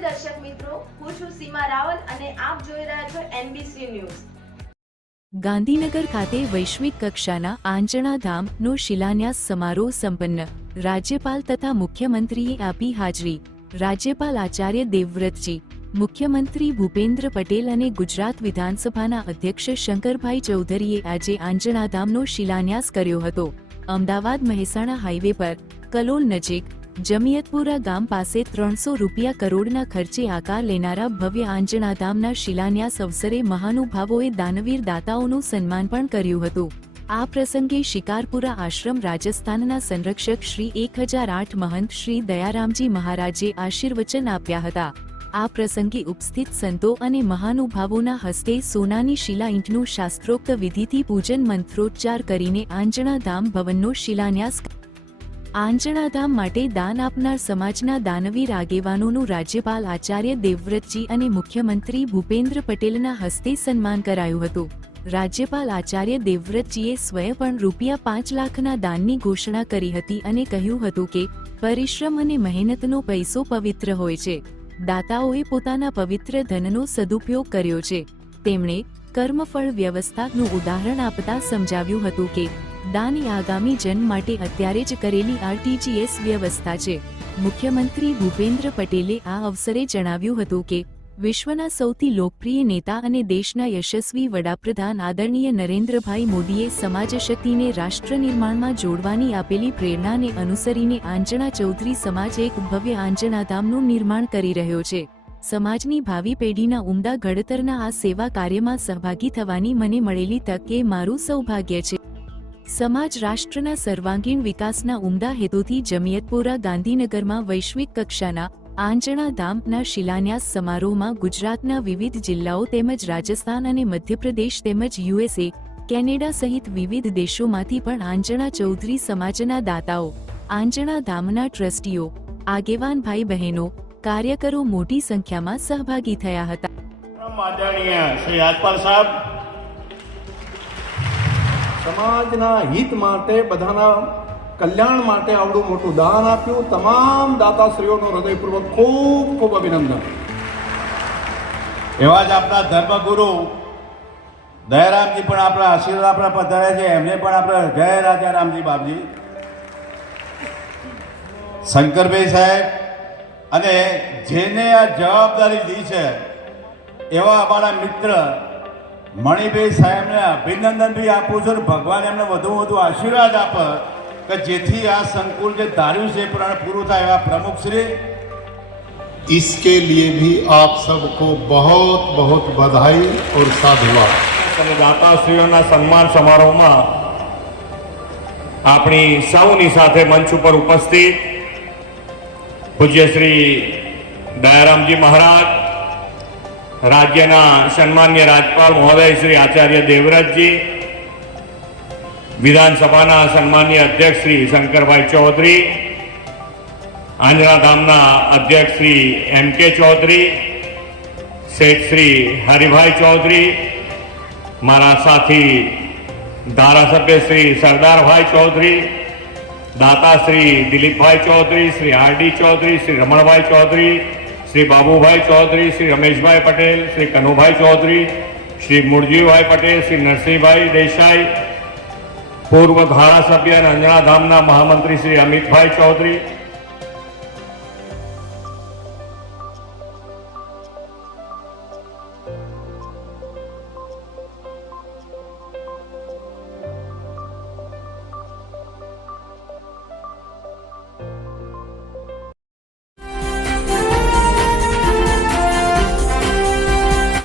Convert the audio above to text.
નમસ્તે દર્શક મિત્રો, હું છું સીમા રાવલ અને આપ જોઈ રહ્યા છો એનબીસી ન્યૂઝ ગાંધીનગર ખાતે વૈશ્વિક કક્ષાના આંચણાધામનો શિલાન્યાસ સમારોહ સંપન્ન. રાજ્યપાલ તથા મુખ્યમંત્રીએ આપી હાજરી. રાજ્યપાલ આચાર્ય દેવવ્રતજી, મુખ્યમંત્રી ભૂપેન્દ્ર પટેલ અને ગુજરાત વિધાનસભાના અધ્યક્ષ શંકરભાઈ ચૌધરીએ આજે આંજણાધામનો શિલાન્યાસ કર્યો હતો. અમદાવાદ મહેસાણા હાઈવે પર, કલોલ નજીક જમિયતપુરા ગામ પાસે ત્રણસો રૂપિયા કરોડના ખર્ચે આકાર લેનારા ભવ્ય આંજણાધામના શિલાન્યાસ અવસરે મહાનુભાવોએ દાનવીર દાતાઓનું સન્માન પણ કર્યું હતું. આ પ્રસંગે શિકારપુરા આશ્રમ રાજસ્થાનના સંરક્ષક શ્રી એક હજાર આઠ મહંત શ્રી દયારામજી મહારાજે આશીર્વચન આપ્યા હતા. આ પ્રસંગે ઉપસ્થિત સંતો અને મહાનુભાવોના હસ્તે સોનાની શિલા ઈંટનું શાસ્ત્રોક્ત વિધિથી પૂજન મંત્રોચ્ચાર કરીને આંજણા ધામ ભવનનો શિલાન્યાસ આંજણાધામ માટે દાન આપનાર સમાજના દાનવીર આગેવાનોનું રાજ્યપાલ આચાર્ય દેવવ્રતજી અને મુખ્યમંત્રી ભૂપેન્દ્ર પટેલના હસ્તે સન્માન કરાયું હતું. રાજ્યપાલ આચાર્ય દેવવ્રતજીએ સ્વયં પણ રૂપિયા પાંચ લાખના દાનની ઘોષણા કરી હતી અને કહ્યું હતું કે, પરિશ્રમ અને મહેનતનો પૈસો પવિત્ર હોય છે. દાતાઓએ પોતાના પવિત્ર ધનનો સદુપયોગ કર્યો છે. તેમણે કર્મફળ વ્યવસ્થાનું ઉદાહરણ આપતા સમજાવ્યું હતું કે દાન એ આગામી જન્મ માટે અત્યારે જ કરેલી આરટીજીએસ વ્યવસ્થા છે. મુખ્યમંત્રી ભૂપેન્દ્ર પટેલે આ અવસરે જણાવ્યું હતું કે, વિશ્વના સૌથી લોકપ્રિય નેતા અને દેશના યશસ્વી વડાપ્રધાન આદરણીય નરેન્દ્રભાઈ મોદીએ સમાજ શક્તિને રાષ્ટ્ર નિર્માણમાં જોડવાની આપેલી પ્રેરણાને અનુસરીને આંજણા ચૌધરી સમાજ એક ભવ્ય આંજણાધામનું નિર્માણ કરી રહ્યો છે. સમાજની ભાવિ પેઢીના ઉમદા ઘડતરના આ સેવા કાર્યમાં સહભાગી થવાની મને મળેલી તક એ મારું સૌભાગ્ય છે. સમાજ રાષ્ટ્રના સર્વાંગીણ વિકાસના ઉમદા હેતુથી જમિયતપુરા ગાંધીનગરમાં વૈશ્વિક કક્ષાના આંજણા ધામના શિલાન્યાસ સમારોહમાં ગુજરાતના વિવિધ જિલ્લાઓ તેમજ રાજસ્થાન અને મધ્યપ્રદેશ તેમજ યુએસએ કેનેડા સહિત વિવિધ દેશોમાંથી પણ આંજણા ચૌધરી સમાજના દાતાઓ, આંજણા ધામના ટ્રસ્ટીઓ, આગેવાન ભાઈ બહેનો કાર્યકરો મોટી સંખ્યામાં સહભાગી થયા હતા. આદરણીય શ્રી રાજપાલ સાહેબ સમાજના હિત માટે બધાના કલ્યાણ માટે આવડું મોટું દાન આપ્યું. તમામ દાતાશ્રીઓનો હૃદયપૂર્વક ખૂબ ખૂબ અભિનંદન. એવા જ આપણા ધર્મગુરુ દયારામજી પણ આપણા આશીર્વાદ આપણા પધાર્યા છે. એમને પણ આપણે જય રાજા રામજી બાપજી. શંકરભાઈ સાહેબ અને જેને આ જવાબદારી દી છે એવા અમારા મિત્ર મણિભાઈ સાહેબને અભિનંદન બી આપું છું અને ભગવાન એમને વધુ વધુ આશીર્વાદ આપે કે જેથી આ સંકુલ જે ધાર્યું છે એ પ્રમાણે પૂરું થાય એવા પ્રમુખશ્રી इसके लिए भी आप सबको बहुत बहुत बधाई और साधुवाद અને દાતાશ્રીઓના સન્માન સમારોહમાં આપણી સૌની સાથે મંચ ઉપર ઉપસ્થિત પૂજ્ય શ્રી દયારામજી મહારાજ રાજ્યના સન્માન્ય રાજપાલ મહોદય શ્રી આચાર્ય દેવરાજજી વિધાનસભાના સન્માન્ય અધ્યક્ષ શ્રી શંકરભાઈ ચૌધરી આંજરાધામના અધ્યક્ષ શ્રી એમ કે ચૌધરી, શેઠ શ્રી હરિભાઈ ચૌધરી, મારા સાથી ધારાસભ્ય શ્રી સરદારભાઈ ચૌધરી, દાતા શ્રી દિલીપભાઈ ચૌધરી, શ્રી આર ચૌધરી, શ્રી રમણભાઈ ચૌધરી શ્રી બાબુભાઈ ચૌધરી, શ્રી રમેશભાઈ પટેલ, શ્રી કનુભાઈ ચૌધરી, શ્રી મુરજીભાઈ પટેલ, શ્રી નરસિંહભાઈ દેસાઈ, પૂર્વ ધારાસભ્ય અને અંજણાધામના મહામંત્રી શ્રી અમિતભાઈ ચૌધરી